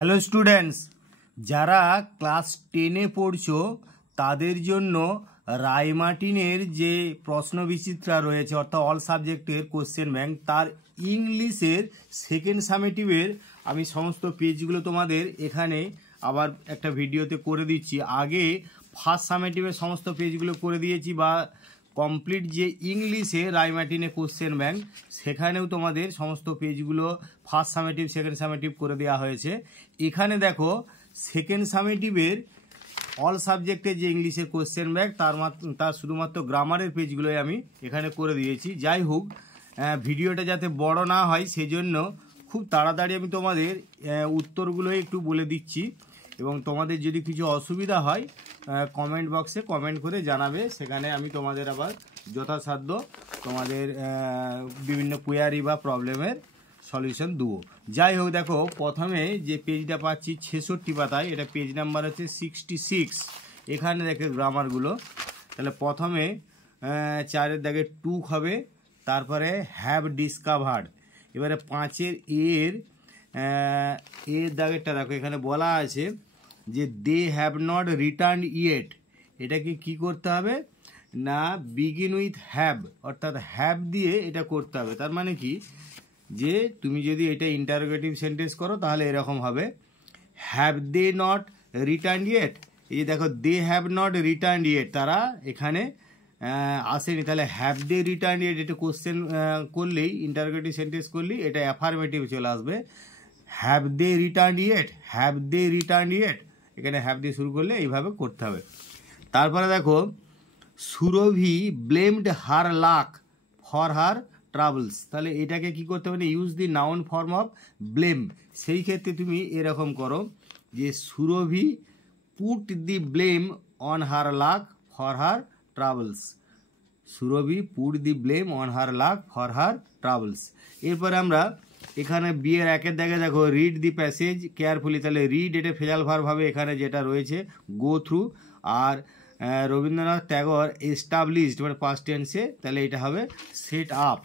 Hello students, যারা class 10-এ পড়ছো তাদের জন্য রায়মার্টিনের যে প্রশ্ন বিচিত্রা রয়েছে অর্থাৎ অল সাবজেক্টের কোশ্চেন ব্যাংক তার ইংলিশের সেকেন্ড সামেটিভের আমি সমস্ত পেজগুলো তোমাদের এখানে আবার একটা ভিডিওতে করে দিচ্ছি। আগে ফার্স্ট সামেটিভের সমস্ত পেজগুলো করে দিয়েছি বা কমপ্লিট যে ইংলিশে রায়মার্টিনের কোশ্চেন ব্যাংক সেখানেও তোমাদের সমস্ত পেজগুলো ফার্স্ট সামেটিভ সেকেন্ড সামেটিভ করে দেওয়া হয়েছে। এখানে দেখো সেকেন্ড সামেটিভের অল সাবজেক্টের যে ইংলিশের কোশ্চেন ব্যাংক তার শুধুমাত্র গ্রামারের পেজগুলোই আমি এখানে করে দিয়েছি। যাই হোক, ভিডিওটা যাতে বড় না হয় সেজন্য খুব তাড়াতাড়ি আমি তোমাদের উত্তরগুলো একটু বলে দিচ্ছি এবং তোমাদের যদি কিছু অসুবিধা হয় কমেন্ট বক্সে কমেন্ট করে জানাবে, সেখানে আমি তোমাদের আবার যথাসাধ্য তোমাদের বিভিন্ন কোয়ারি বা প্রবলেমের সলিউশন দেবো। যাই হোক, দেখো প্রথমে যে পেজটা পাচ্ছি 66 পাতায়, এটা পেজ নাম্বার হচ্ছে 66। এখানে দেখে গ্রামারগুলো, তাহলে প্রথমে 4-এর দাগে টুক হবে, তারপরে হ্যাভ ডিসকভার্ড। এবারে 5-এর এর দাগেরটা দেখো, এখানে বলা আছে যে they have not return yet. এটাকে কি করতে হবে না, বিগিন উইথ হ্যাভ, অর্থাৎ হ্যাভ দিয়ে এটা করতে হবে। তার মানে কি, যে তুমি যদি এটা ইন্টারোগেটিভ সেন্টেন্স করো তাহলে এরকম হবে, have they not return yet. এই যে দেখো they have not return yet, তারা এখানে আসেনি, তাহলে হ্যাভ দে রিটার্ন ইয়েট এটা কোশ্চেন করলেই ইন্টারোগেটিভ সেন্টেন্স করলেই এটা অ্যাফার্মেটিভ চলে আসবে। Have they return yet, have they return yet, এখানে হ্যাভ দিয়ে শুরু করলে এইভাবে করতে হবে। তারপরে দেখো Surabhi blamed her luck for her travels, তাহলে এটাকে কি করতে হবে না, use the noun form of blame. সেই ক্ষেত্রে তুমি এরকম করো যে Surabhi put the blame on her luck for her travels. Surabhi put the blame on her luck for her travels. এরপরে আমরা এখানে বিয়ের 1-এর দাগে দেখো রিড দি প্যাসেজ কেয়ারফুলি, তাহলে রিড এটা ফেজাল ভার্ব হবে এখানে যেটা রয়েছে, গো থ্রু। আর রবীন্দ্রনাথ ট্যাগর এস্টাবলিশড মানে পাস্ট টেন্সে, তাহলে এটা হবে সেট আপ।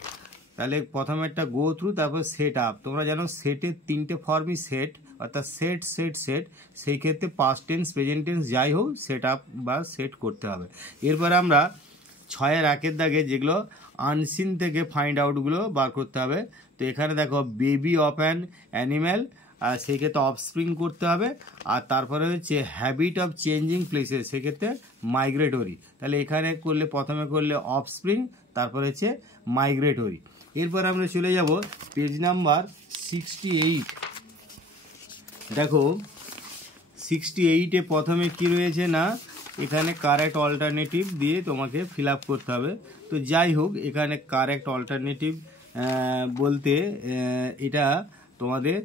তাহলে প্রথমে একটা গো থ্রু, তারপর সেট আপ। তোমরা জানো সেটের 3টে ফর্মই সেট, অর্থাৎ সেট সেট সেট, সেই ক্ষেত্রে পাস্ট টেন্স প্রেজেন্ট টেন্স যাই হোক সেট আপ বা সেট করতে হবে। এরপরে আমরা 6-এর 1-এর দাগে যেগুলো আনসিন থেকে ফাইন্ড আউটগুলো বার করতে হবে। তো এখানে দেখো বেবি অফ অ্যান অ্যানিম্যাল, আর সেই ক্ষেত্রে অফস্প্রিং করতে হবে। আর তারপরে হচ্ছে হ্যাবিট অফ চেঞ্জিং প্লেসেস, সেক্ষেত্রে মাইগ্রেটরি। তাহলে এখানে করলে প্রথমে করলে অফস্প্রিং, তারপরে হচ্ছে মাইগ্রেটরি। এরপর আমরা চলে যাব পেজ নাম্বার 68। দেখো 68-এ প্রথমে কি রয়েছে না, এখানে কারেক্ট অল্টারনেটিভ দিয়ে তোমাকে ফিল আপ করতে হবে। তো যাই হোক, এখানে কারেক্ট অল্টারনেটিভ বলতে এটা তোমাদের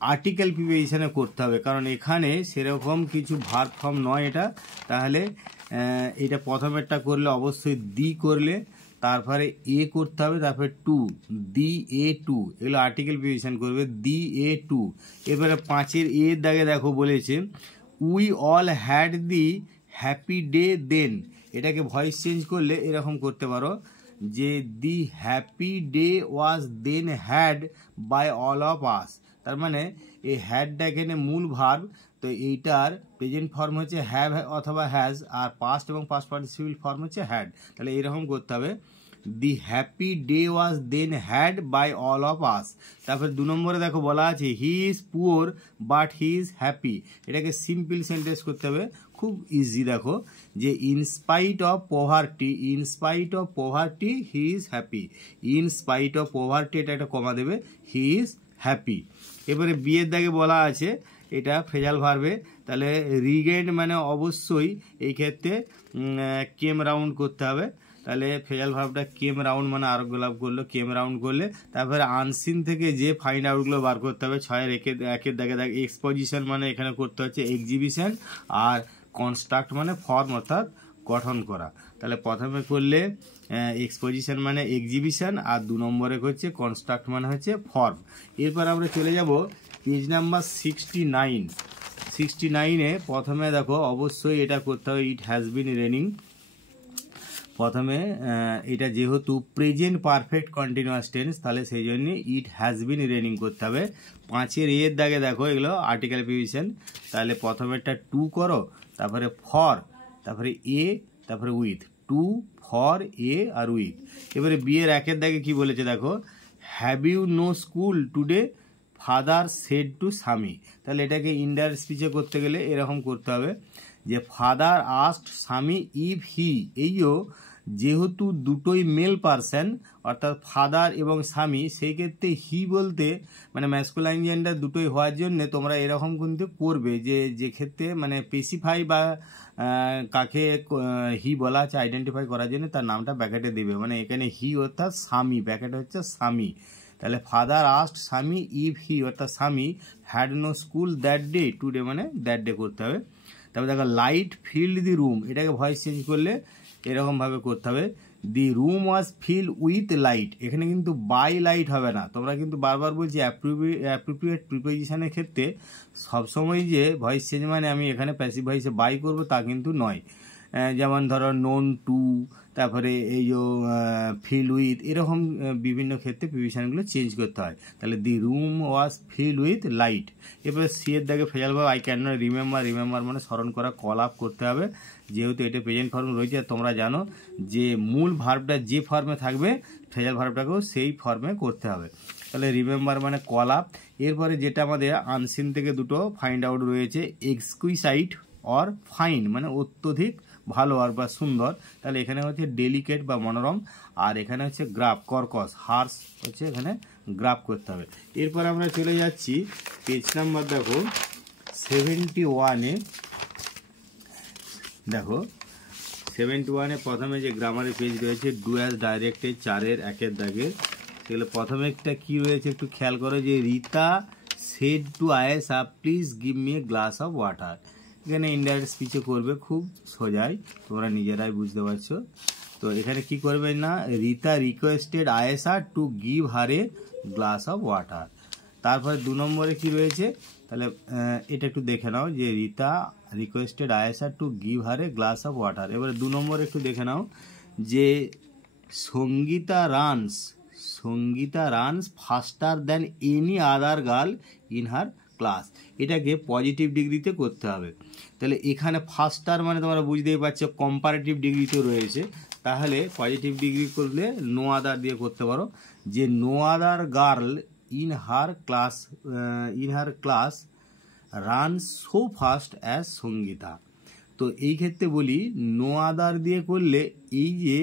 আর্টিকেল প্রিপোজিশনে করতে হবে, কারণ এখানে সেরকম কিছু ভার্ব ফর্ম নয় এটা। তাহলে এটা প্রথমেরটা করলে অবশ্যই দি করলে, তারপরে এ করতে হবে, তারপরে টু, দি এ টু, এগুলো আর্টিকেল প্রিপোজিশন করবে, দি এ টু। এরপরে 5-এর এর দাগে দেখো বলেছে we all had the happy day then. এটাকে ভয়েস চেঞ্জ করলে এরকম করতে পারো যে the happy day was then had by all of us. তার মানে এই হ্যাডটা এখানে মূল ভার্ব, তো এইটার প্রেজেন্ট ফর্ম হচ্ছে হ্যাভ অথবা হ্যাজ, আর পাস্ট এবং পাস্ট পার্টিসিপল ফর্ম হচ্ছে হ্যাড। তাহলে এরকম করতে হবে, the happy day was then had by all of us. তারপরে 2 নম্বরে দেখো বলা আছে he is poor but he is happy. এটাকে সিম্পল সেন্টেন্স করতে হবে, খুব ইজি। দেখো যে in spite of poverty, in spite of poverty he is happy, in spite of poverty এটা একটা কমা দেবে, হি ইজ হ্যাপি। এবারে বিয়ের দাগে বলা আছে এটা ফ্রেজাল ভার্বে, তাহলে রিগেন্ড মানে অবশ্যই এই ক্ষেত্রে কেম রাউন্ড করতে হবে। তাহলে ফ্রেজাল ভার্বটা কেম রাউন্ড মানে আরোগ্য লাভ করলো, কেম রাউন্ড করলে। তারপরে আনসিন থেকে যে ফাইন্ড আউটগুলো বার করতে হবে 6-এর 1-এর দাগে দেখ এক্সপোজিশন মানে এখানে করতে হচ্ছে এক্সিবিশন, আর কনস্ট্রাক্ট মানে ফর্ম অর্থাৎ গঠন করা। তাহলে প্রথমে করলে এক্সপোজিশন মানে এক্সিবিশন, আর 2 নম্বরে করছে কনস্ট্রাক্ট মানে হচ্ছে ফর্ম। এরপর আমরা চলে যাব পেজ নাম্বার 69। 69-এ প্রথমে দেখো অবশ্যই এটা করতে হবে, ইট হ্যাজ বিন রেনিং। প্রথমে এটা যেহেতু প্রেজেন্ট পারফেক্ট কন্টিনিউয়াস টেন্স, তাহলে সেই জন্য ইট হ্যাজ বিন রেনিং করতে হবে। 5-এর এর দাগে দেখো এগুলো আর্টিকেল প্রিপোজিশন, তাহলে প্রথমেরটা টু করো, তারপরে ফর, তারপরে এ, তারপরে উইথ, টু, ফর, এ আর উইথ। এবারে বি এর 1-এর দাগে কি বলেছে দেখো, have you no school today, father said to Swami. তাহলে এটাকে ইনডাইরেক্ট স্পিচে করতে গেলে এরকম করতে হবে যে ফাদার আস্কড স্বামী ইফ হি, এইও যেহেতু দুটোই মেল পারসন অর্থাৎ ফাদার এবং স্বামী, সেই ক্ষেত্রে হি বলতে মানে ম্যাসকুলাইন জেন্ডার দুটোই হওয়ার জন্য তোমরা এরকম কিন্তু করবে যে ক্ষেত্রে মানে স্পেসিফাই বা কাকে হি বলা আছে আইডেন্টিফাই করার জন্য তার নামটা ব্র্যাকেটে দেবে। মানে এখানে হি অর্থাৎ স্বামী, ব্র্যাকেটে হচ্ছে স্বামী। তাহলে father asked Swami if he অর্থাৎ Swami had no school that day, today মানে দ্যাট ডে করতে হবে। তারপর দেখো লাইট ফিল্ড দি রুম, এটাকে ভয়েস চেঞ্জ করলে এরকমভাবে করতে হবে, the room was fill with light. এখানে কিন্তু বাই লাইট হবে না, তোমরা কিন্তু বারবার বলছি অ্যাপ্রোপ্রিয়েট প্রিপোজিশনের ক্ষেত্রে সবসময় যে ভয়েস চেঞ্জ মানে আমি এখানে প্যাসিভ ভয়েসে বাই করব তা কিন্তু নয়। যেমন ধরো নোন টু, তারপরে এই যে ফিল উইথ, এরকম বিভিন্ন ক্ষেত্রে প্রিপোজিশনগুলো চেঞ্জ করতে হয়। তাহলে দি room was fill with light. এরপরে সি এর দাগে ফেজাল ভাব, I can not remember, remember মানে স্মরণ করা, কল আপ করতে হবে। যেহেতু এটা প্রেজেন্ট ফর্ম রয়েছে, তোমরা জানো যে মূল ভার্বটা যে ফর্মে থাকবে ফেজাল ভার্বটাকেও সেই ফর্মে করতে হবে। তাহলে রিমেম্বার মানে কল আপ। এরপরে যেটা আমাদের আনসিন থেকে দুটো ফাইন্ড আউট রয়েছে, এক্সকুইসাইট অর ফাইন মানে অত্যধিক ভালো আর বা সুন্দর, তাহলে এখানে হচ্ছে ডেলিকেট বা মনোরম, আর এখানে হচ্ছে গ্রাফ কর্কস, হার্স হচ্ছে এখানে গ্রাফ করতে হবে। এরপর আমরা চলে যাচ্ছি পেজ নাম্বার দেখো 71-এ। দেখো 71-এ প্রথমে যে গ্রামারের পেজ রয়েছে ডু অ্যাজ ডাইরেক্টেড 4-এর 1-এর দাগে, সেগুলো প্রথমে একটা কি রয়েছে একটু খেয়াল করো, যে Rita said to Ayesha please give me a glass of water. এখানে ইনডাইরেক্ট স্পিচে করবে, খুব সোজাই, তোমরা নিজেরাই বুঝতে পারছো। তো এখানে কি করবে না, Rita requested Ayesha to give her a glass of water. তারপরে 2 নম্বরে কি রয়েছে, তাহলে এটা একটু দেখে নাও যে Rita requested Ayesha to give her a glass of water. এবারে 2 নম্বরে একটু দেখে নাও যে Sangeeta runs faster than any other girl in her class. এটাকে পজিটিভ ডিগ্রিতে করতে হবে। তাহলে এখানে ফাস্টার মানে তোমরা বুঝতেই পারছো কম্পারেটিভ ডিগ্রিতে রয়েছে, তাহলে পজিটিভ ডিগ্রি করলে নো আদার দিয়ে করতে পারো, যে no other girl in her class run so fast as Sangeeta. তো এই ক্ষেত্রে বলি নো আদার দিয়ে করলে এই যে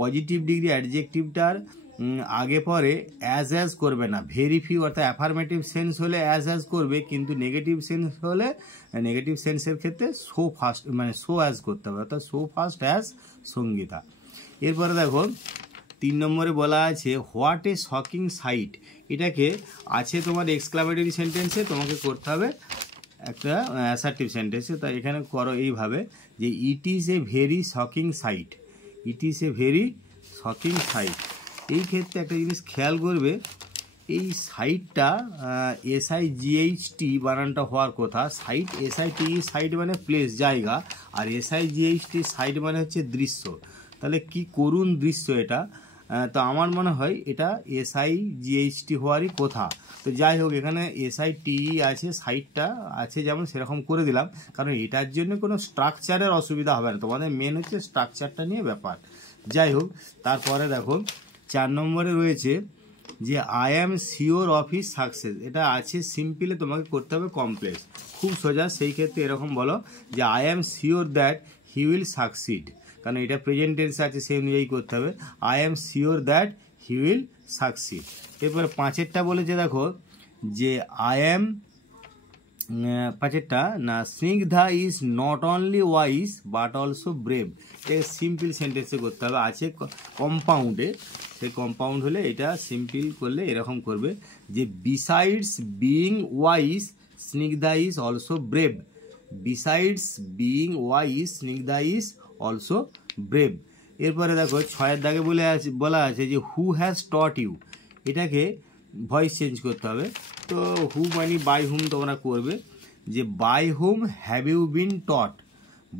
পজিটিভ ডিগ্রি অ্যাডজেক্টিভটার আগে পরে অ্যাজ করবে না, ভেরি ফিউ অর্থাৎ অ্যাফার্মেটিভ সেন্স হলে অ্যাজ করবে, কিন্তু নেগেটিভ সেন্স হলে নেগেটিভ সেন্সের ক্ষেত্রে সো ফাস্ট মানে সো অ্যাজ করতে হবে, অর্থাৎ সো ফাস্ট অ্যাজ সঙ্গীতা। এরপরে দেখো 3 নম্বরে বলা আছে হোয়াট এ শকিং সাইট। এটাকে আছে তোমার এক্সক্লামেটরি সেন্টেন্সে, তোমাকে করতে হবে একটা অ্যাসার্টিভ সেন্টেন্সে। তাই এখানে করো এইভাবে যে it is a very shocking sight, it is a very shocking sight. এই ক্ষেত্রে একটা জিনিস খেয়াল করবে, এই সাইটটা SIGHT বানানটা হওয়ার কথা, সাইট SITE সাইট মানে প্লেস জায়গা, আর SIGHT সাইট মানে হচ্ছে দৃশ্য। তাহলে কি করুণ দৃশ্য এটা, তো আমার মনে হয় এটা SIGHT হওয়ারই কথা। তো যাই হোক এখানে SITE আছে, সাইটটা আছে যেমন সেরকম করে দিলাম, কারণ এটার জন্য কোনো স্ট্রাকচারের অসুবিধা হবে না, তোমাদের মেন হচ্ছে স্ট্রাকচারটা নিয়ে ব্যাপার। যাই হোক তারপরে দেখো 4 নম্বরে রয়েছে যে I am sure of his success. এটা আছে সিম্পলি, তোমাকে করতে হবে কমপ্লেক্স, খুব সোজা। সেই ক্ষেত্রে এরকম বলো যে I am sure that he will succeed, কারণ এটা প্রেজেন্ট টেন্স আছে সেই অনুযায়ী করতে হবে, I am sure that he will succeed. এরপরে 5-এরটা বলেছে দেখো যে আই অ্যাম 5-এরটা না, Snigdha is not only wise but also brave. এটাকে সিম্পল সেন্টেন্সে করতে হবে, আছে কম্পাউন্ডে, সেই কম্পাউন্ড হলে এটা সিম্পল করলে এরকম করবে যে besides being wise Snigdha is also brave, besides being wise Snigdha is also brave. এরপরে দেখো 6-এর দাগে বলা আছে যে হু হ্যাজ টট ইউ। এটাকে ভয়েস চেঞ্জ করতে হবে, তো হু মানে বাই হুম তোমরা করবে, যে by whom have you been taught,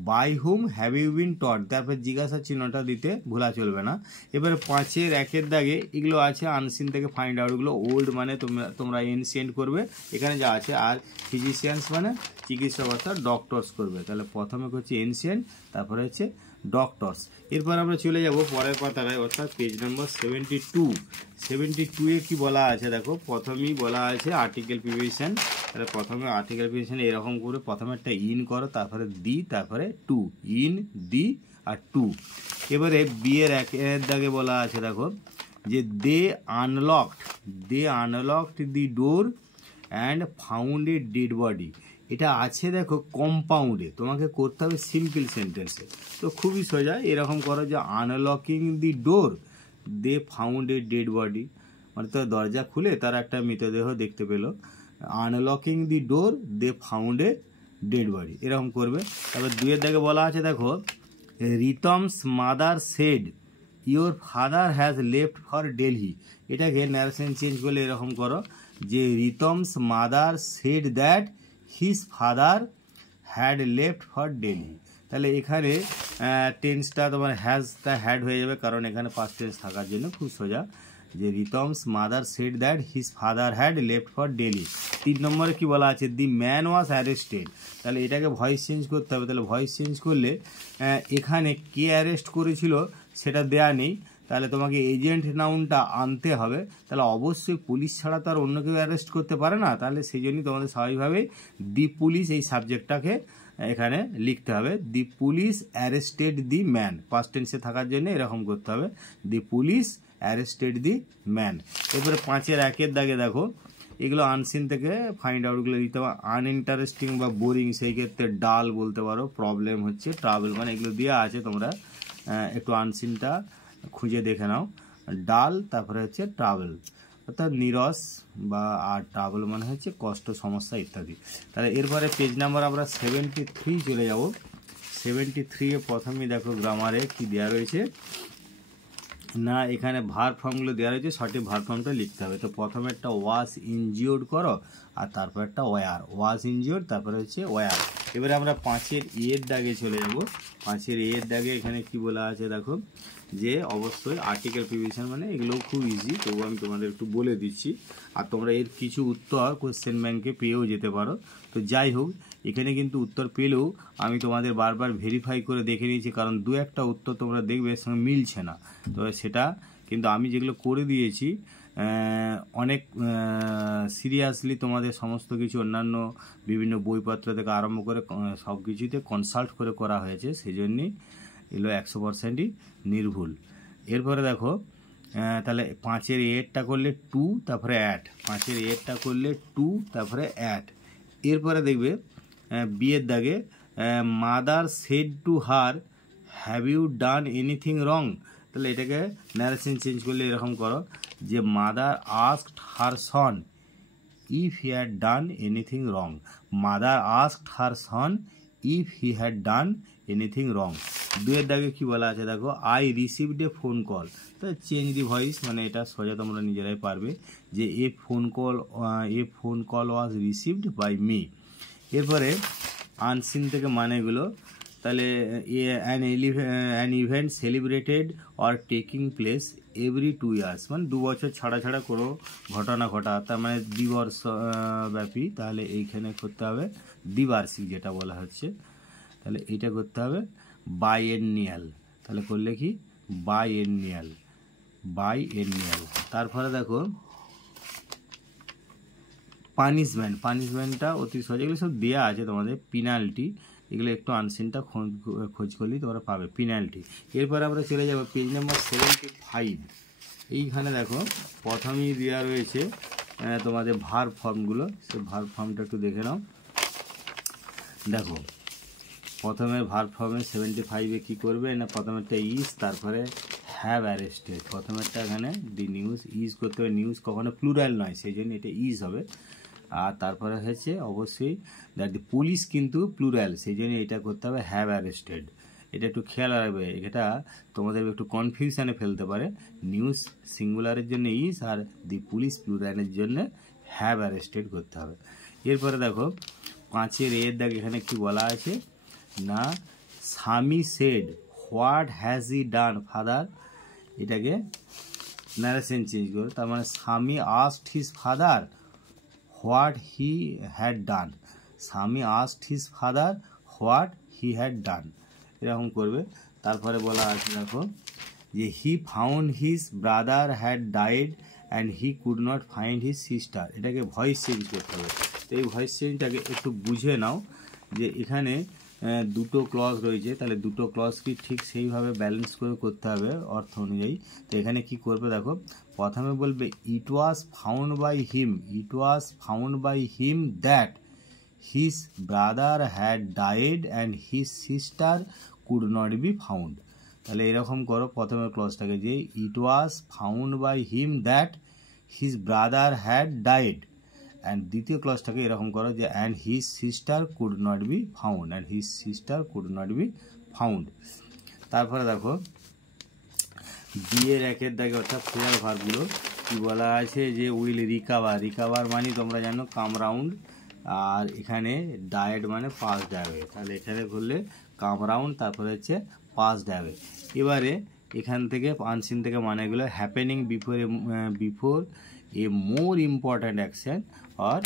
by whom have you been taught, তারপর জিজ্ঞাসা চিহ্নটা দিতে ভোলা চলবে না। এবারে 5-এর 1-এর দাগে এগুলো আছে আনসিন থেকে ফাইন্ড আউট, এগুলো ওল্ড মানে তোমরা এনসিয়েন্ট করবে এখানে যা আছে, আর ফিজিশিয়ানস মানে চিকিৎসক অর্থাৎ ডক্টরস করবে। তাহলে প্রথমে হচ্ছে এনসিয়েন্ট, তারপরে হচ্ছে ডক্টরস। এরপর আমরা চলে যাব পরের পাতায় অর্থাৎ পেজ নম্বর 72 কি বলা আছে দেখো, প্রথমেই বলা আছে আর্টিকেল প্রিভিশন। তাহলে প্রথমে আর্টিকেল প্রিভিশন এরকম করে প্রথমে একটা ইন করো, তারপরে দি, তারপরে টু, ইন দি আর টু। এবারে বিয়ের 1-এর দাগে বলা আছে দেখো যে they unlocked the door and found a dead body. এটা আছে দেখো কম্পাউন্ডে, তোমাকে করতে হবে সিম্পল সেন্টেন্সে। তো খুবই সোজা, এরকম করো যে unlocking the door they found a dead body, মানে তো দরজা খুলে তারা একটা মৃতদেহ দেখতে পেলো। Unlocking the door they found a dead body, এরকম করবে। তারপর 2-এর দাগে বলা আছে দেখো Ritam's mother said your father has left for Delhi. এটাকে ন্যারেশন চেঞ্জ করলে এরকম করো যে Ritam's mother said that his father had left for Delhi. তাহলে এখানে টেন্সটা তোমার হ্যাজটা হ্যাড হয়ে যাবে, কারণ এখানে পাস্ট টেন্স থাকার জন্য খুব সোজা যে Ritam's mother said that his father had left for Delhi. 3 নম্বরে কি বলা আছে দি ম্যান ওয়াজ অ্যারেস্টেড। তাহলে এটাকে ভয়েস চেঞ্জ করতে হবে। তাহলে ভয়েস চেঞ্জ করলে এখানে কে অ্যারেস্ট করেছিল সেটা দেয়া নেই, তাহলে তোমাকে এজেন্ট নাউনটা আনতে হবে। তাহলে অবশ্যই পুলিশ ছাড়া তো আর অন্য কেউ অ্যারেস্ট করতে পারে না, তাহলে সেই জন্যই তোমাদের স্বাভাবিকভাবেই দি পুলিশ এই সাবজেক্টটাকে এখানে লিখতে হবে। The police arrested the man, past টেন্সে থাকার জন্য এরকম করতে হবে the police arrested the man. এরপরে 5-এর 1-এর দাগে দেখো এগুলো আনসিন থেকে ফাইন্ড আউটগুলো দিতে হবে। আনইন্টারেস্টিং বা বোরিং সেই ক্ষেত্রে ডাল বলতে পারো, প্রবলেম হচ্ছে ট্রাভেল, মানে এগুলো দেওয়া আছে, তোমরা একটু আনসিনটা খুঁজে দেখে নাও। ডাল তারপরে হচ্ছে ট্রাভেল অর্থাৎ নিরস, বা আর ট্রাভেল মানে হচ্ছে কষ্ট, সমস্যা ইত্যাদি। তাহলে এরপরে পেজ নাম্বার আমরা 73 চলে যাব। 73-এ প্রথমেই দেখো গ্রামারে কি দেওয়া রয়েছে না, এখানে ভার্ব ফর্মগুলো দেওয়া রয়েছে, সঠিক ভার্ব ফর্মটা লিখতে হবে। তো প্রথমে একটা ওয়াজ ইনজিওর্ড করো, আর তারপর একটা ওয়ার, ওয়াজ ইনজিওর্ড তারপরে হচ্ছে ওয়ার। এবারে আমরা 5-এর এর দাগে চলে যাব। 5-এর এর দাগে এখানে কি বলা আছে দেখো যে অবশ্যই আর্টিকেল প্রিভিশন, মানে এগুলো খুব ইজি, তবু আমি তোমাদের একটু বলে দিচ্ছি। আর তোমরা এর কিছু উত্তর কোশ্চেন ব্যাংকে পেয়েও যেতে পারো। তো যাই হোক, এখানে কিন্তু উত্তর পেলেও আমি তোমাদের বারবার ভেরিফাই করে দেখে নিয়েছি, কারণ 2-একটা উত্তর তোমরা দেখবে এর সঙ্গে মিলছে না। তো সেটা কিন্তু আমি যেগুলো করে দিয়েছি অনেক সিরিয়াসলি তোমাদের সমস্ত কিছু অন্যান্য বিভিন্ন বইপত্র থেকে আরম্ভ করে সব কিছুতে কনসাল্ট করে করা হয়েছে, সেই জন্যই এগুলো 100%ই নির্ভুল। এরপরে দেখো তাহলে 5-এর এরটা করলে টু, তারপরে অ্যাট, 5-এর এরটা করলে টু, তারপরে অ্যাট। এরপরে দেখবে বিয়ের দাগে mother said to her have you done anything wrong. তাহলে এটাকে ন্যারেশন চেঞ্জ করলে এরকম করো যে mother asked her son if he had done anything wrong. Mother asked her son if he had done anything wrong. 2-এর দাগে কি বলা আছে দেখো I received a phone call. তো চেঞ্জ দি ভয়েস, মানে এটা সোজা তোমরা নিজেরাই পারবে যে a phone call was received by me. এরপরে আনসিন থেকে মানেগুলো, তাহলে an event celebrated or taking place every 2 years, মানে 2 বছর ছাড়া ছাড়া কোনো ঘটনা ঘটা, তার মানে দ্বিবর্ষ ব্যাপী। তাহলে এইখানে করতে হবে দ্বিবার্ষিক যেটা বলা হচ্ছে, তাহলে এইটা করতে হবে বাইএন্নিয়াল। তাহলে করলে কি বাইএন্নিয়াল। তারপরে দেখো পানিশমেন্টটা অতি সহজ, এগুলো সব দেওয়া আছে তোমাদের। পেনাল্টি, এগুলো একটু আনসিনটা খোঁজ করলেই তোমরা পাবে পেনাল্টি। এরপর আমরা চলে যাব পেজ নাম্বার 75। এইখানে দেখো প্রথমেই দেওয়া রয়েছে তোমাদের ভার্ব ফর্মগুলো, সেই ভার্ব ফর্মটা একটু দেখে নাও। দেখো প্রথমে ভার্ব ফর্মে 75-এ কী করবে না, প্রথমেরটা ইজ, তারপরে হ্যাভ অ্যারেস্টেড, প্রথমেরটা এখানে দি নিউজ, ইজ করতে হবে, নিউজ কখনো প্লুরাল নয় সেই জন্য এটা ইজ হবে। আর তারপরে হচ্ছে অবশ্যই দ্যাট দি পুলিশ কিন্তু প্লুরাল, সেই জন্য এটা করতে হবে হ্যাভ অ্যারেস্টেড। এটা একটু খেয়াল রাখবে, এটা তোমাদের একটু কনফিউশনে ফেলতে পারে। নিউজ সিঙ্গুলারের জন্য ইজ, আর দি পুলিশ প্লুরালের জন্য হ্যাভ অ্যারেস্টেড করতে হবে। এরপরে দেখো 5-এর এর দাগ এখানে কি বলা আছে না, Swami said what has he done father, এটাকে নারেশন চেঞ্জ করো, তার মানে Swami asked his father what he had done, Swami asked his father what he had done, এরকম করবে। তারপরে বলা আছে দেখো যে he found his brother had died and he could not find his sister, এটাকে ভয়েস চেঞ্জ করতে হবে। তো এই ভয়েস চেঞ্জটাকে একটু বুঝে নাও যে এখানে দুটো ক্লজ রয়েছে, তাহলে দুটো ক্লজ কি ঠিক সেইভাবে ব্যালেন্স করে করতে হবে অর্থ অনুযায়ী। তো এখানে কি করবে দেখো, প্রথমে বলবে it was found by him, it was found by him that his brother had died and his sister could not be found. তাহলে এরকম করো প্রথমের ক্লজটাকে যে it was found by him that his brother had died, and দ্বিতীয় ক্লজটাকে এরকম করো যে and his sister could not be found, and his sister could not be found. তারপরে দেখো বিয়ের একের দাগে অর্থাৎ ফেয়ার ভার্বগুলো কি বলা আছে যে উইল রিকাভার, রিকাভার মানে তোমরা জানো কাম রাউন্ড, আর এখানে ডায়েট মানে পাস্ট যাবে, তাহলে এখানে করলে কাম রাউন্ড, তারপরে হচ্ছে পাস্ট যাবে। এবারে এখান থেকে আনসিন থেকে মানেগুলো happening before a more important action or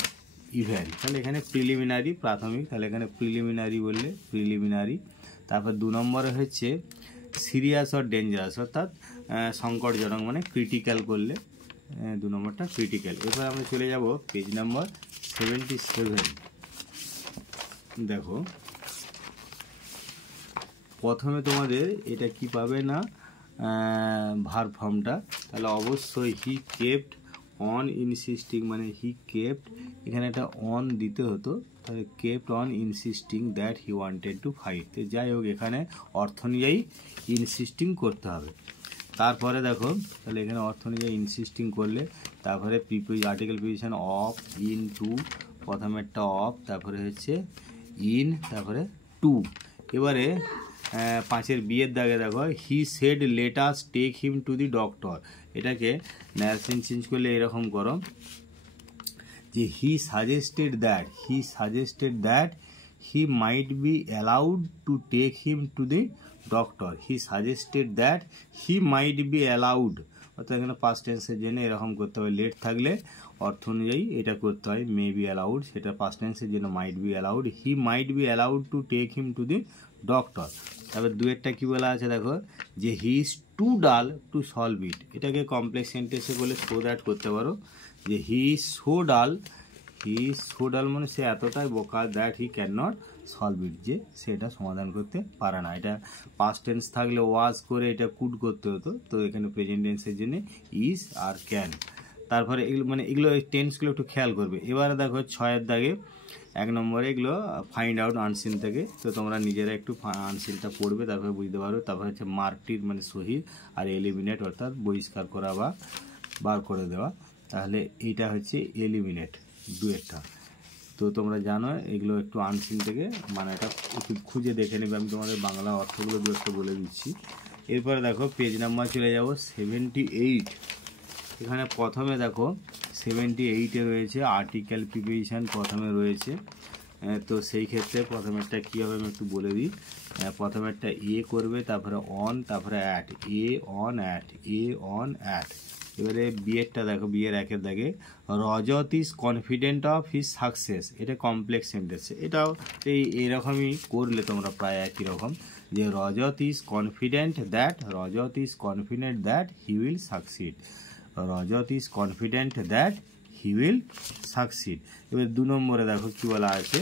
event, তাহলে এখানে প্রিলিমিনারি প্রাথমিক, তাহলে এখানে প্রিলিমিনারি বললে প্রিলিমিনারি। তারপর 2 নম্বরে হচ্ছে সিরিয়াস অর ডেঞ্জারাস, অর্থাৎ সংকটজনক মানে ক্রিটিক্যাল করলে 2 নম্বরটা ক্রিটিক্যাল। এরপর আমরা চলে যাব পেজ নাম্বার 77। দেখো প্রথমে তোমাদের এটা কি পাবে না ভার্ব ফর্মটা, তাহলে অবশ্যই হি কেপ্ট অন ইনসিস্টিং, মানে হি কেপ্ট এখানে একটা অন দিতে হতো, তাহলে kept on ইনসিস্টিং that he wanted to fight. তো যাই হোক এখানে অর্থ অনুযায়ী ইনসিস্টিং করতে হবে। তারপরে দেখো তাহলে এখানে অর্থ অনুযায়ী ইনসিস্টিং করলে তারপরে article preposition of, in, to, প্রথমেরটা অফ, তারপরে হচ্ছে ইন, তারপরে টু। এবারে 5-এর বিয়ের দাগে দেখো he said let us take him to the doctor, এটাকে নারেশন চেঞ্জ করলে এরকম করো যে he suggested that he might be allowed to take him to the doctor, he suggested that he might be allowed, অর্থাৎ এখানে past টেন্সের জন্য এরকম করতে হবে, লেট থাকলে অর্থ অনুযায়ী এটা করতে হয় মে বি অ্যালাউড, সেটা পাস্ট টেন্সের জন্য might be allowed, he might be allowed to take him to the doctor. তারপর 2-এরটা কী বলা আছে দেখো যে he is too dull to solve it, এটাকে কমপ্লেক্স সেন্টেন্সে বলে সো দ্যাট করতে পারো যে হি ইজ সো ডাল মানে সে এতটাই বোকা that he can not solve it, যে সেটা সমাধান করতে পারে না। এটা পাস্ট টেন্স থাকলে ওয়াজ করে এটা কুড করতে হতো, তো এখানে প্রেজেন্ট টেন্সের জন্য ইজ আর ক্যান। তারপরে এগুলো মানে এগুলো টেন্সগুলো একটু খেয়াল করবে। এবারে দেখো 6-এর দাগে 1 নম্বরে এগুলো ফাইন্ড আউট আনসিন থেকে, তো তোমরা নিজেরা একটু আনসিনটা পড়বে তারপরে বুঝতে পারো। তারপরে হচ্ছে মার্কটির মানে শহীদ, আর এলিমিনেট অর্থাৎ বহিষ্কার করা বা বার করে দেওয়া, তাহলে এইটা হচ্ছে এলিমিনেট 2-এরটা। তো তোমরা জানো এগুলো একটু আনসিন থেকে মানে এটা একটু খুঁজে দেখে নেবে, আমি তোমাদের বাংলা অর্থগুলো দু একটা বলে দিচ্ছি। এরপরে দেখো পেজ নাম্বার চলে যাব 78। এখানে প্রথমে দেখো 78-এ রয়েছে আর্টিকেল প্রিপোজিশন প্রথমে রয়েছে, তো সেই ক্ষেত্রে প্রথমেরটা কী হবে আমি একটু বলে দিই। প্রথমেরটা এ করবে, তারপরে অন, তারপরে অ্যাট, এ অন অ্যাট। এবারে বিয়েরটা দেখো, বিয়ের 1-এর দাগে Rajat is confident of his success, এটা কমপ্লেক্স সেন্টেন্স, এটাও এরকমই করলে তোমরা প্রায় একই রকম যে Rajat is confident that he will succeed, Rajat is confident that he will succeed. এবার 2 নম্বরে দেখো কি বলা আছে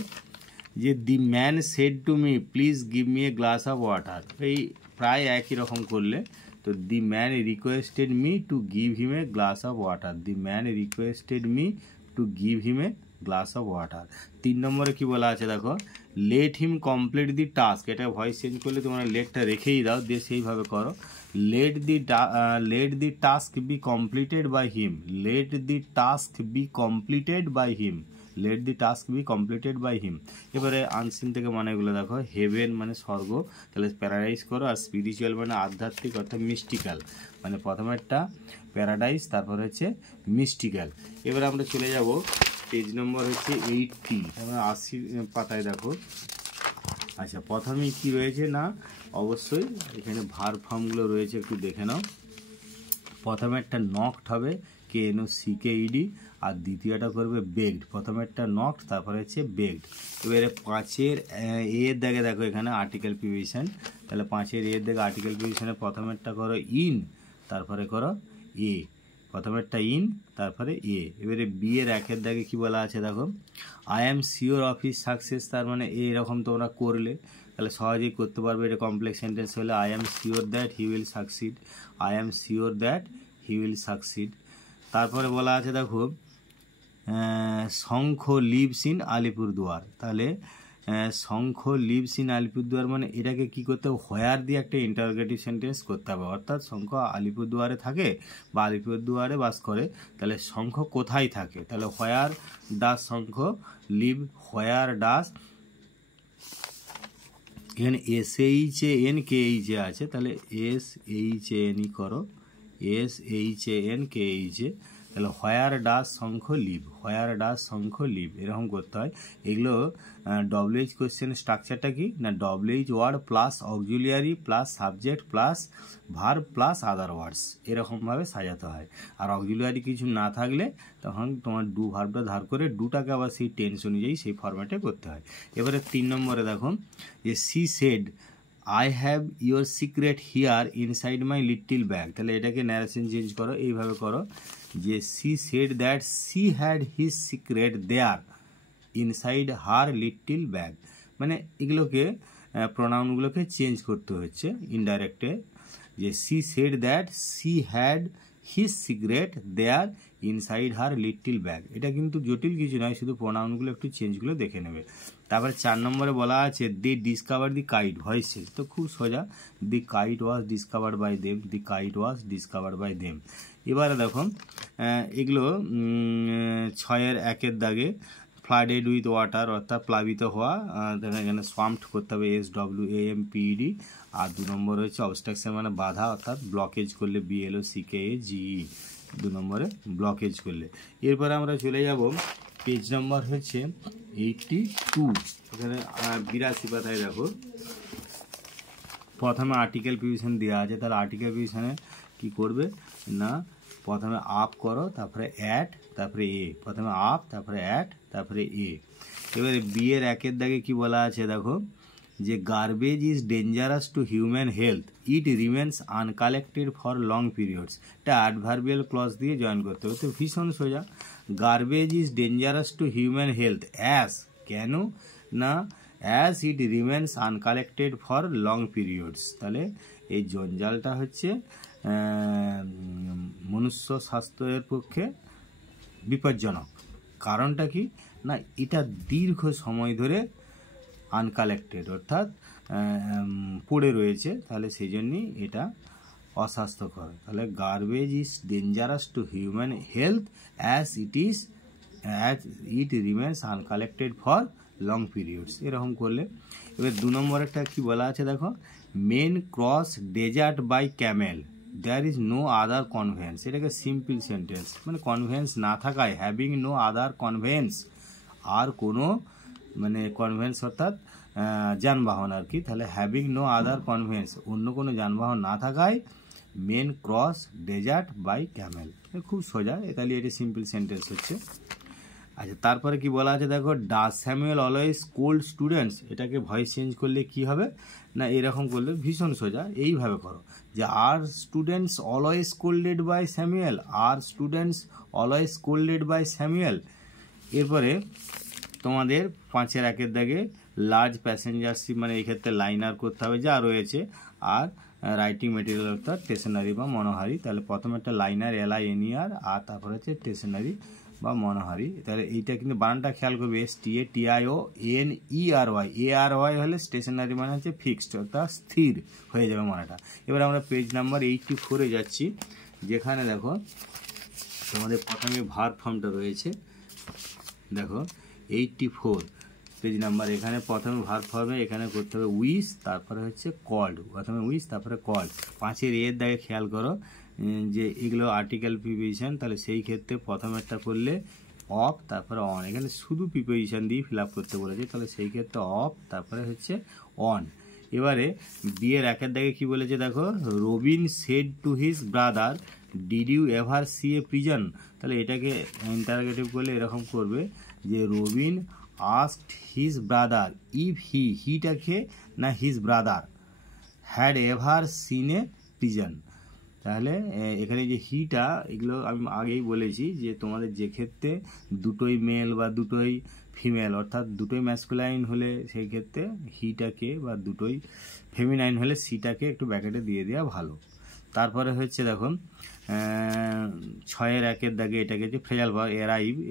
যে the man said to me please give me a glass of water, এই প্রায় একই রকম করলে তো the man requested me to give him a glass of water, the man requested me to give him a glass of water. 3 নম্বরে কি বলা আছে দেখো let him complete the task, এটা ভয়েস চেঞ্জ করলে তোমরা লেটটা রেখেই দাও, দিয়ে সেইভাবে করো let the task be completed by him, let the task be completed by him। এবারে আনসিন থেকে মানে এগুলো দেখো হেভেন মানে স্বর্গ, তাহলে প্যারাডাইস করো, আর স্পিরিচুয়াল মানে আধ্যাত্মিক অর্থাৎ মিস্টিক্যাল, মানে প্রথমেরটা প্যারাডাইস তারপর হচ্ছে মিস্টিক্যাল। এবারে আমরা চলে যাব পেজ নম্বর হচ্ছে 80, 80 পাতায় দেখো আচ্ছা, প্রথমেই কি রয়েছে না, অবশ্যই এখানে ভার্ব ফর্মগুলো রয়েছে, একটু দেখে নাও। প্রথমে একটা নকড হবে, KNOCKED, আর দ্বিতীয়টা করবে বেগড। প্রথমে একটা নকড, তারপরে হচ্ছে বেগড। এবারে 5-এর এর দাগে দেখো এখানে আর্টিকেল প্রিপোজিশন, তাহলে 5-এর এর দাগে আর্টিকেল প্রিপোজিশনে প্রথমেরটা করো ইন, তারপরে করো এ। প্রথমেরটা ইন, তারপরে এ। এবারে বি এর 1-এর দাগে কি বলা আছে দেখো, I am sure of his success, তার মানে এরকম তোমরা করলে তাহলে সহজেই করতে পারবে। এটা কমপ্লেক্স সেন্টেন্স হলে I am sure that he will succeed, I am sure that he will succeed. তারপরে বলা আছে দেখো শঙ্খ লিভস ইন আলিপুরদুয়ার, তাহলে শঙ্খ লিভস ইন আলিপুরদুয়ার মানে এটাকে কি করতে হবে, হোয়ার দিয়ে একটা ইন্টারোগেটিভ সেন্টেন্স করতে হবে। অর্থাৎ শঙ্খ আলিপুরদুয়ারে থাকে বা আলিপুরদুয়ারে বাস করে, তাহলে শঙ্খ কোথায় থাকে, তাহলে হোয়ার ডাস শঙ্খ লিভ, হোয়ার ডাস, এখানে SHANKH আছে, তাহলে SHAN করো, SHANKH, তাহলে হোয়ার ডাস শঙ্খ লিভ, হোয়ার ডাস শঙ্খ লিভ, এরকম করতে হয়। এগুলো WH কোয়েশ্চেন স্ট্রাকচারটা কি না, WH word plus auxiliary plus subject plus verb plus other words, এরকমভাবে সাজাতে হয়। আর অক্সিলিয়ারি কিছু না থাকলে তখন তোমার ডু ভার্বটা ধার করে ডুটাকে আবার সেই টেন্স অনুযায়ী সেই ফরম্যাটে করতে হয়। এবারে 3 নম্বরে দেখো যে she said I have your secret here inside my little bag, তাহলে এটাকে ন্যারেশন চেঞ্জ করো, এইভাবে করো যে she said that she had his secret there inside her little bag, মানে এগুলোকে প্রোনাউনগুলোকে চেঞ্জ করতে হচ্ছে ইনডাইরেক্টে, যে she said that she had his secret there inside her little bag. এটা কিন্তু জটিল কিছু নয়, শুধু প্রোনাউনগুলো একটু চেঞ্জগুলো দেখে নেবে। তারপরে 4 নম্বরে বলা আছে they discover the kite, voice change, তো খুব সোজা, the kite was discovered by them, the kite was discovered by them. এবারে দেখো এগুলো 6-এর 1-এর দাগে ফ্লাডেড উইথ ওয়াটার, অর্থাৎ প্লাবিত হওয়া, এখানে সোয়াম্পড করতে হবে, SWAMPED। আর 2 নম্বর হচ্ছে অবস্ট্রাকশন মানে বাধা, অর্থাৎ ব্লকেজ করলে BLOCKAGE, 2 নম্বরে ব্লকেজ করলে। এরপরে আমরা চলে যাব পেজ নম্বর হচ্ছে 82, এখানে 82 পাতায় দেখো প্রথমে আর্টিকেল প্রিপোজিশন দেওয়া আছে, তাহলে আর্টিকেল প্রিপোজিশনে কি করবে না, প্রথমে আপ করো, তারপরে অ্যাট, তারপরে এ, প্রথমে আপ, তারপরে অ্যাট, তারপরে এ। এবারে বি এর 1-এর দাগে কি বলা আছে দেখো, যে garbage is dangerous two human health, it remains uncollected for long periods, এটা অ্যাডভার্বিয়াল ক্লজ দিয়ে জয়েন করতে হবে। তো ভীষণ সোজা, garbage is dangerous two human health as, কেন না, as it remains uncollected for long periods, তাহলে এই জঞ্জালটা হচ্ছে মনুষ্য স্বাস্থ্যের পক্ষে বিপজ্জনক। কারণটা কি না, এটা দীর্ঘ সময় ধরে আনকালেক্টেড অর্থাৎ পড়ে রয়েছে, তাহলে সেই জন্যই এটা অস্বাস্থ্যকর। তাহলে garbage is dangerous two human health as it remains uncollected for long periods, এরকম করলে। এবার 2 নম্বর একটা কি বলা আছে দেখো, men cross desert by camel, there is no other conveyance, এটাকে সিম্পল সেন্টেন্স, মানে কনভেন্স না থাকায়, হ্যাভিং নো আদার কনভেন্স, আর কোনো মানে কনভেন্স অর্থাৎ যানবাহন আর কি, তাহলে হ্যাভিং নো আদার কনভেন্স, অন্য কোনো যানবাহন না থাকায় men cross desert by camel, খুব সোজা, তাহলে এটা সিম্পল সেন্টেন্স হচ্ছে। আচ্ছা, তারপরে কি বলা আছে দেখো, does Samuel always scold students, এটাকে ভয়েস চেঞ্জ করলে কি হবে না, এরকম করলে ভীষণ সোজা, এইভাবে করো যে our students always scolded by Samuel, our students always scolded by Samuel. এরপরে তোমাদের 5-এর 1-এর দাগে লার্জ প্যাসেঞ্জারশিপ, মানে এই ক্ষেত্রে লাইনার করতে হবে যা রয়েছে, আর রাইটিং মেটেরিয়াল অর্থাৎ স্টেশনারি বা মনোহারি, তাহলে প্রথমে একটা লাইনার LINER, আর তারপরে হচ্ছে স্টেশনারি বা মনোহারি, তাহলে এইটা কিন্তু বানানটা খেয়াল করবে, STATIONERY, ARY হলে স্টেশনারি মানে হচ্ছে ফিক্সড অর্থাৎ স্থির হয়ে যাবে মানেটা। এবার আমরা পেজ নাম্বার 84-এ যাচ্ছি, যেখানে দেখো তোমাদের প্রথমে ভার্ব ফর্মটা রয়েছে, দেখো 84 পেজ নাম্বার, এখানে প্রথমে ভার্ব ফর্মে এখানে করতে হবে উইশ, তারপরে হচ্ছে কল্ড, প্রথমে উইশ তারপরে কল্ড। 5-এর এর দাগে খেয়াল করো যে এগুলো আর্টিকেল প্রিপোজিশন, তাহলে সেই ক্ষেত্রে প্রথমেরটা করলে অফ তারপরে অন, এখানে শুধু প্রিপোজিশন দিয়ে ফিল আপ করতে বলেছে, তাহলে সেই ক্ষেত্রে অফ তারপরে হচ্ছে অন। এবারে বিয়ের একের দাগে কি বলেছে দেখো, Robin said to his brother did you ever see a pigeon, তাহলে এটাকে ইন্টারোগেটিভ করলে এরকম করবে যে Robin asked his brother if হিটাকে না his brother had ever seen a pigeon. তাহলে এখানে যে হিটা, এগুলো আমি আগেই বলেছি যে তোমাদের যে ক্ষেত্রে দুটোই মেল বা দুটোই ফিমেল অর্থাৎ দুটোই ম্যাসকুলাইন হলে সেই ক্ষেত্রে হিটাকে, বা দুটোই ফেমিনাইন হলে সিটাকে একটু ব্র্যাকেটে দিয়ে দেওয়া ভালো। তারপরে হচ্ছে দেখো 6-এর 1-এর দাগে এটাকে হচ্ছে ফ্রেজাল ভার্ব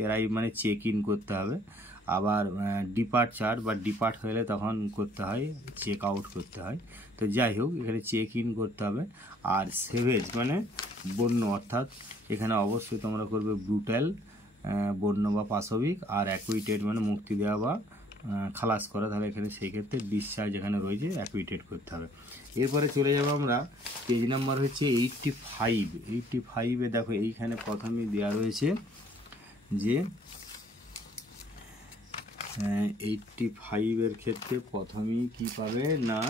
এরাইভ মানে চেক ইন করতে হবে। আবার ডিপার্চার বা ডিপার্ট হলে তখন করতে হয় চেক আউট করতে হয়। তো যাই হোক এখানে চেক ইন করতে হবে। আর সেভেজ মানে বন্য, অর্থাৎ এখানে অবশ্যই তোমরা করবে ব্রুটাল বন্য বা পাশবিক, আর অ্যাকুইটেড মানে মুক্তি দেওয়া বা খালাস করা, তাহলে এখানে সেই ক্ষেত্রে ডিসচার্জ যেখানে রয়েছে অ্যাকুইটেড করতে হবে। এরপরে চলে যাবো আমরা পেজ নাম্বার হচ্ছে 85। দেখো এইখানে প্রথমেই দেওয়া রয়েছে যে 85-এর ক্ষেত্রে প্রথমেই কি পাবে না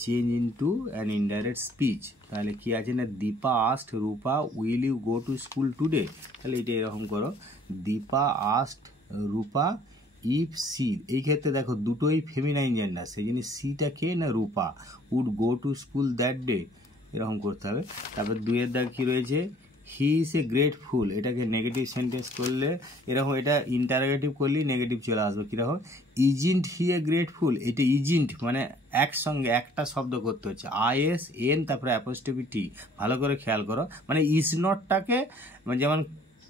change into an indirect speech. তাহলে কি আছে না, Dipa asked Rupa will you go to school today, তাহলে এটা এরকম করো, Dipa asked Rupa if she, এই ক্ষেত্রে দেখো দুটোই ফেমিনাইন জেন্ডার, সেই জন্য সিটা কে না Rupa would go to school that day, এরকম করতে হবে। তারপর 2-এর দাগ কি রয়েছে, হি ইজ এ গ্রেটফুল, এটাকে নেগেটিভ সেন্টেন্স করলে এরকম, এটা ইন্টারোগেটিভ করলেই নেগেটিভ চলে আসবে। কীরকম, ইজিন্ট হি এ গ্রেটফুল, এটা ইজিন্ট মানে একসঙ্গে একটা শব্দ করতে হচ্ছে, ISN তারপরে অ্যাপোস্ট্রফি টি, ভালো করে খেয়াল করো, মানে ইজ নটটাকে যেমন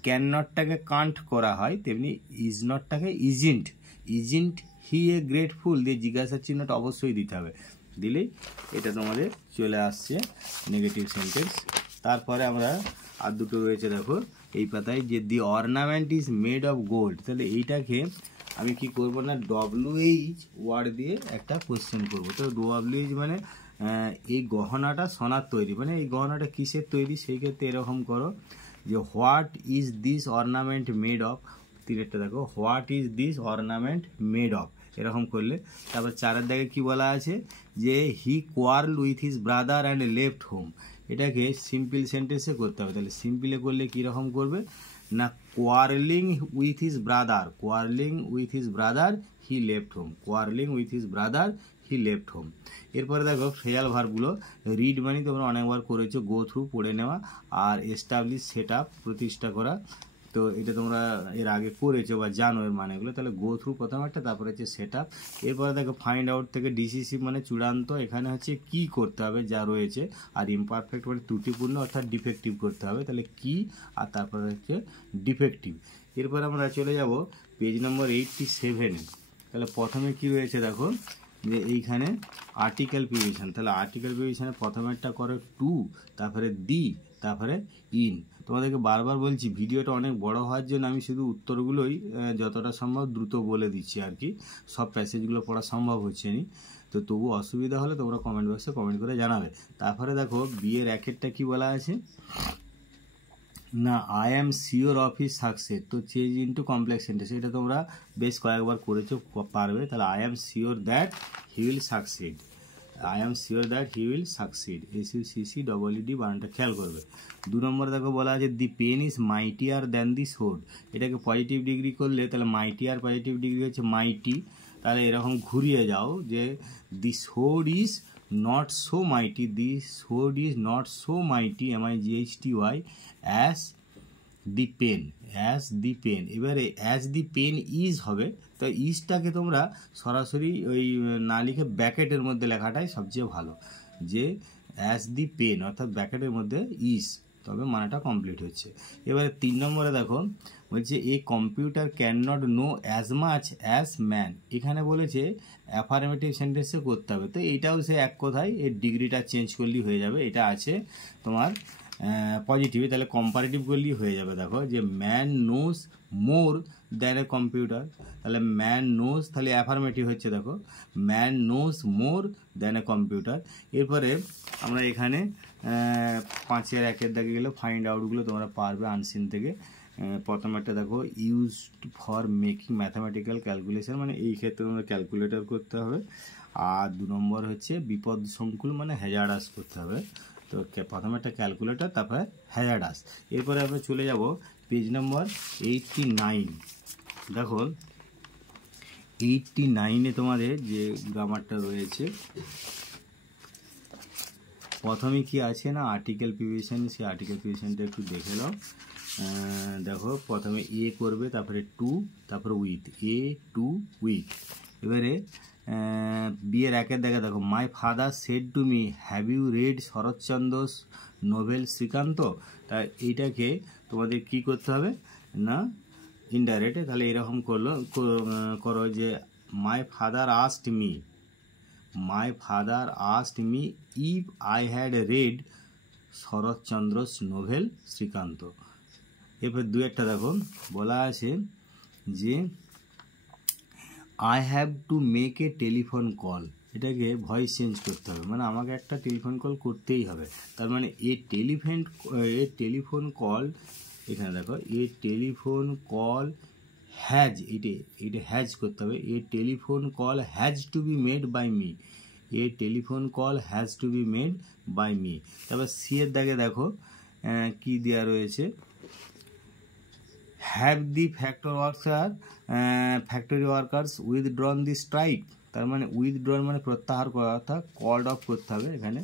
ক্যান নটটাকে কান্ট করা হয় তেমনি ইজ নটটাকে ইজিন্ট হি এ গ্রেটফুল দিয়ে জিজ্ঞাসার চিহ্নটা অবশ্যই দিতে হবে, দিলেই এটা তোমাদের চলে আসছে নেগেটিভ সেন্টেন্স। তারপরে আমরা আর দুটো রয়েছে দেখো এই পাতায়, যে the ornament is made of gold, তাহলে এইটাকে আমি কি করব না WH ওয়ার্ড দিয়ে একটা কোশ্চেন করবো। তো WH মানে এই গহনাটা সোনার তৈরি, মানে এই গহনাটা কিসের তৈরি, সেই ক্ষেত্রে এরকম করো যে what is this ornament made of, তিরেরটা দেখো what is this ornament made of, এরকম করলে। তারপর 4-এর দাগে কি বলা আছে যে he quarrel with his brother and left home, এটাকে সিম্পল সেন্টেন্সে করতে হবে। তাহলে সিম্পলে করলে কীরকম করবে না, quarrelling with his brother he left home, quarrelling with his brother he left home. এরপরে দেখো ফ্রেজাল ভার্বগুলো, রিড মানে তোমরা অনেকবার করেছো, গো থ্রু পড়ে নেওয়া, আর এস্টাবলিশ সেট আপ প্রতিষ্ঠা করা, তো এটা তোমরা এর আগে করেছো বা জানো এর মানেগুলো। তাহলে গো থ্রু প্রথম একটা, তারপরে হচ্ছে সেট আপ। এরপরে দেখো ফাইন্ড আউট থেকে ডিসিসিভ মানে চূড়ান্ত, এখানে হচ্ছে কি করতে হবে যা রয়েছে, আর ইমপারফেক্ট মানে ত্রুটিপূর্ণ অর্থাৎ ডিফেক্টিভ করতে হবে, তাহলে কি, আর তারপরে হচ্ছে ডিফেক্টিভ। এরপর আমরা চলে যাব পেজ নম্বর 87। তাহলে প্রথমে কি রয়েছে দেখো যে এইখানে আর্টিকেল প্রিপোজিশন, তাহলে আর্টিকেল প্রিপোজিশনে প্রথমেরটা করো টু, তারপরে দি, তারপরে ইন। তোমাদেরকে বারবার বলছি ভিডিওটা অনেক বড় হওয়ার জন্য আমি শুধু উত্তরগুলোই যতটা সম্ভব দ্রুত বলে দিচ্ছি আর কি, সব প্যাসেজগুলো পড়া সম্ভব হচ্ছে না। তো তবু অসুবিধা হলে তোমরা কমেন্ট বক্সে কমেন্ট করে জানাবে। তারপরে দেখো বিয়ের একেরটা কি বলা আছে না, I am sure of his success, তো চেঞ্জ ইন্টু কমপ্লেক্স সেন্টেন্স, এটা তোমরা বেশ কয়েকবার করেছো পারবে। তাহলে I am sure that he will succeed, SUCCED বানানটা খেয়াল করবে। 2 নম্বরে দেখো বলা আছে the pen is mightier than the sword, এটাকে পজিটিভ ডিগ্রি করলে তাহলে মাইটিয়ার পজিটিভ ডিগ্রি হচ্ছে মাইটি, তাহলে এরকম ঘুরিয়ে যাও যে the sword is not so mighty, MIGHTY as the pen, এবারে অ্যাজ দি পেন ইজ হবে, তো ইজটাকে তোমরা সরাসরি ওই না লিখে ব্র্যাকেটের মধ্যে লেখাটাই সবচেয়ে ভালো, যে অ্যাজ দি পেন অর্থাৎ ব্র্যাকেটের মধ্যে ইজ, তবে মানাটা কমপ্লিট হচ্ছে। এবারে 3 নম্বরে দেখো বলছে a computer can not know as much as man, এখানে বলেছে অ্যাফার্মেটিভ সেন্টেন্সে করতে হবে, তো এইটাও সে এক কথায় এর ডিগ্রিটা চেঞ্জ করলেই হয়ে যাবে, এটা আছে তোমার পজিটিভে, তাহলে কম্পারেটিভ করলেই হয়ে যাবে। দেখো যে man nose more than a computer, তাহলে ম্যান নোজ তাহলে অ্যাফার্মেটিভ হচ্ছে, দেখো man nose more than a computer. এরপরে আমরা এখানে 5-এর 1-এর দাগে গেলে ফাইন্ড আউটগুলো তোমরা পারবে আনসিন থেকে, প্রথমেরটা দেখো used for making mathematical calculation, মানে এই ক্ষেত্রে আমরা ক্যালকুলেটর করতে হবে। আর 2 নম্বর হচ্ছে বিপদ সংকুল, মানে হ্যাজার্ডাস করতে হবে। তো প্রথমেরটা ক্যালকুলেটর, তারপরে হ্যাজার্ডাস। এরপরে আমরা চলে যাব পেজ নম্বর 89। দেখো 89-এ তোমাদের যে গ্রামারটা রয়েছে, প্রথমে কি আছে না আর্টিকেল প্রিভিশন, সেই আর্টিকেল প্রিভিশনটা একটু দেখে নাও। দেখো প্রথমে এ করবে, তারপরে টু, তারপরে উইথ, এ টু উইথ। এবারে বি এর একের দেখে দেখো, my father said to me have you read Saratchandra's novel Srikanta. তা এইটাকে তোমাদের কি করতে হবে না ইনডাইরেক্টে, তাহলে এরকম করো যে my father asked me, my father asked me if I had read Saratchandra's novel Srikanta. এরপর 2-একটা দেখো বলা আছে যে I have to make a telephone call, এটাকে ভয়েস চেঞ্জ করতে হবে, মানে আমাকে একটা টেলিফোন কল করতেই হবে। তার মানে এ টেলিফোন কল, এখানে দেখো এ টেলিফোন কল হ্যাজ, এটা হ্যাজ করতে হবে। A telephone call has to be made by me, a telephone call has to be made by me. তারপর সি এর দাগে দেখো কি দেওয়া রয়েছে, have the factory workers withdrawn the strike. তার মানে উইথড্রন মানে প্রত্যাহার করা, অর্থাৎ কল্ড অফ করতে হবে, এখানে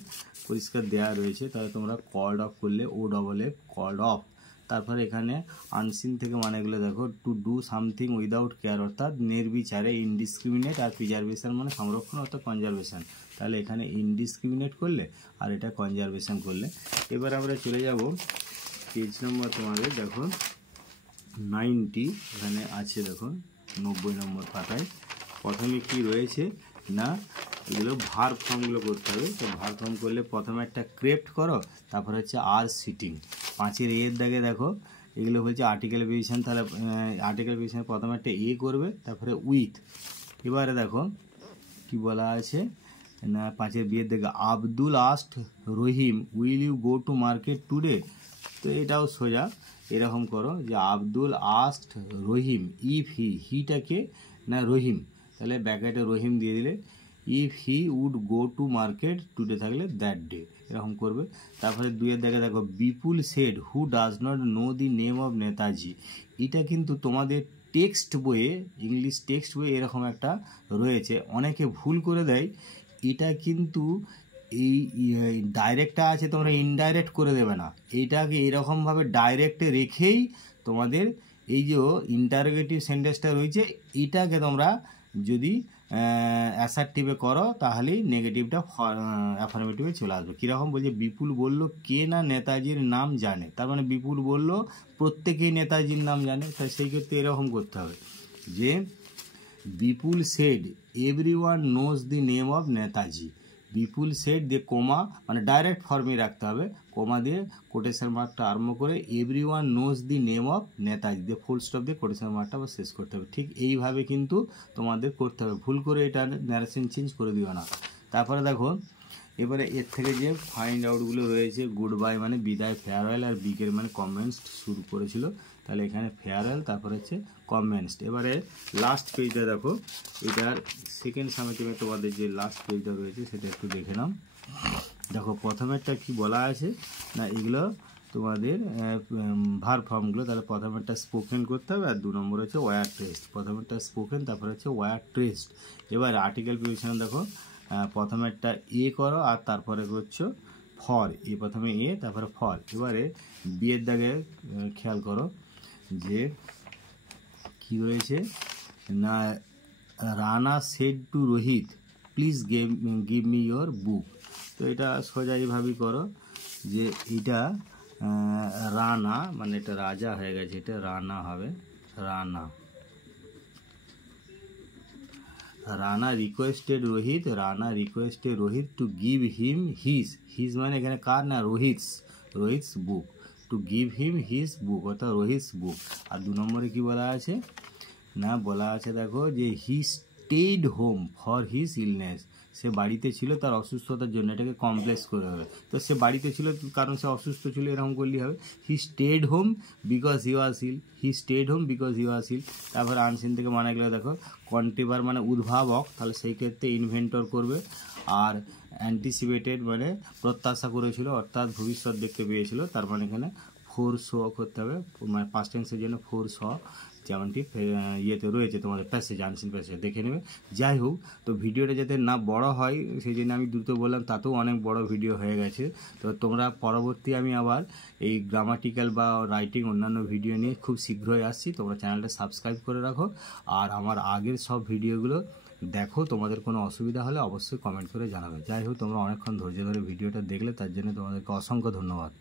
পরিষ্কার দেওয়া রয়েছে। তাহলে তোমরা কল্ড অফ করলে ও ডবল এফ, কল্ড অফ। তারপরে এখানে আনসিন থেকে মানেগুলো দেখো, to do something without care, অর্থাৎ নির্বিচারে, ইনডিসক্রিমিনেট। আর প্রিজার্ভেশন মানে সংরক্ষণ, অর্থাৎ কনজারভেশন। তাহলে এখানে ইনডিসক্রিমিনেট করলে আর এটা কনজারভেশন করলে। এবার আমরা চলে যাব পেজ নম্বর তোমাদের দেখো 90, এখানে আছে দেখো 90 নম্বর পাতায়। প্রথমে কি রয়েছে না এগুলো ভার্ব ফর্মগুলো করতে হবে। তো ভার্ব ফর্ম করলে প্রথমে একটা ক্রেপ্ট করো, তারপর হচ্ছে আর সিটিং। 5-এর এর দাগে দেখো এগুলো হচ্ছে আর্টিকেল প্রিভিশন, তাহলে আর্টিকেল প্রিভিশনের প্রথমে একটা এ করবে, তারপরে উইথ। এবারে দেখো কি বলা আছে না 5-এর বিয়ের দিকে, Abdul asked Rahim will you go to market today. তো এটাও সোজা এরকম করো যে আব্দুল আস্কড রহিম ইফ হিটাকে না রহিম, তাহলে ব্যাকেটে রহিম দিয়ে দিলে, if he would go to market today থাকলে দ্যাট ডে, এরকম করবে। তারপরে 2-এর দেখে দেখো, Bipul said who does not know the name of Netaji. এটা কিন্তু তোমাদের টেক্সট বইয়ে, ইংলিশ টেক্সট বইয়ে এরকম একটা রয়েছে, অনেকে ভুল করে দেয়। এটা কিন্তু এই ডাইরেক্টটা আছে, তোমরা ইনডাইরেক্ট করে দেবে না, এইটাকে এরকমভাবে ডাইরেক্টে রেখেই তোমাদের এই যে ইন্টারোগেটিভ সেন্টেন্সটা রয়েছে, এটাকে তোমরা যদি অ্যাসার্টিভে করো তাহলেই নেগেটিভটা অ্যাফার্মেটিভে চলে আসবে। কীরকম বলছে, বিপুল বলল কে না নেতাজির নাম জানে, তার মানে বিপুল বলল প্রত্যেকেই নেতাজির নাম জানে। তাই সেই ক্ষেত্রে এরকম করতে হবে যে Bipul said everyone knows the name of Netaji. Bipul said দিয়ে কোমা, মানে ডাইরেক্ট ফর্মে রাখতে হবে, কোমা দিয়ে কোটেশন মার্কটা আরম্ভ করে everyone knows the name of Netaji দিয়ে ফুল স্টপ দিয়ে কোটেশন মার্কটা আবার শেষ করতে হবে। ঠিক এইভাবে কিন্তু তোমাদের করতে হবে, ভুল করে এটা ন্যারেশন চেঞ্জ করে দিও না। তারপরে দেখো এবারে এর থেকে যে ফাইন্ড আউটগুলো রয়েছে, গুড বাই মানে বিদায়, ফেয়ারওয়েল, আর বিকেল মানে কমেন্সড শুরু করেছিল, তাহলে এখানে ফেয়ারওয়েল, তারপর হচ্ছে কমেন্সড। এবারে লাস্ট পেজটা দেখো, এটার সেকেন্ড সামেটিভে তোমাদের যে লাস্ট পেজটা রয়েছে সেটা একটু দেখে নাও। দেখো প্রথমেরটা কি বলা আছে না, এগুলো তোমাদের ভার্ব ফর্মগুলো, তাহলে প্রথমেরটা স্পোকেন করতে হবে, আর 2 নম্বর হচ্ছে ওয়্যার ট্রেসড। প্রথমেরটা স্পোকেন, তারপর হচ্ছে ওয়্যার ট্রেসড। এবার আর্টিকেল প্রিভিশন দেখো, প্রথমেরটা এ করো, আর তারপরে করছো ফর, এ প্রথমে এ তারপরে ফর। এবারে বিয়ের দাগে খেয়াল করো যে কি রয়েছে না, Rana said to Rohit please give me your book. তো এটা সোজা এইভাবেই করো যে এটা রানা মানে এটা রাজা হয়ে গেছে, এটা রানা হবে, Rana. Rana requested Rohit, Rana requested Rohit to give him his মানে এখানে কার না Rohit's book, to give him his book, অর্থাৎ রোহিতস বুক। আর 2 নম্বরে কি বলা আছে না, বলা আছে দেখো যে he stayed home for his illness, সে বাড়িতে ছিল তার অসুস্থতার জন্য, এটাকে কমপ্লেক্স করে হবে। তো সে বাড়িতে ছিল কারণ সে অসুস্থ ছিল, এরকম করলেই হবে। He stayed home because he was ill, he stayed home because he was ill. তারপর আনসিন থেকে মানে গেলে দেখো কন্ট্রিবার মানে উদ্ভাবক, তাহলে সেই ক্ষেত্রে ইনভেন্টর করবে। আর অ্যান্টিসিপেটেড মানে প্রত্যাশা করেছিল, অর্থাৎ ভবিষ্যৎ দেখতে পেয়েছিল, তার মানে এখানে ফোর শো করতে হবে, মানে পাস্ট টেন্সের জন্য ফোর শ, যেমনটি ইয়েতে রয়েছে তোমাদের প্যাসেজ, আনসিন প্যাসেজ দেখে নেবে। যাই হোক, তো ভিডিওটা যাতে না বড় হয় সেই জন্য আমি দ্রুত বললাম, তাতেও অনেক বড় ভিডিও হয়ে গেছে। তো তোমরা পরবর্তী আমি আবার এই গ্রামাটিক্যাল বা রাইটিং অন্যান্য ভিডিও নিয়ে খুব শীঘ্রই আসছি, তোমরা চ্যানেলটা সাবস্ক্রাইব করে রাখো। আর আমার আগের সব ভিডিওগুলো দেখো, তোমাদের কোনো অসুবিধা হলে অবশ্যই কমেন্ট করে জানাবে। যাই হোক, তোমরা অনেকক্ষণ ধৈর্য ধরে ভিডিওটা দেখলে তার জন্য তোমাদেরকে অসংখ্য ধন্যবাদ।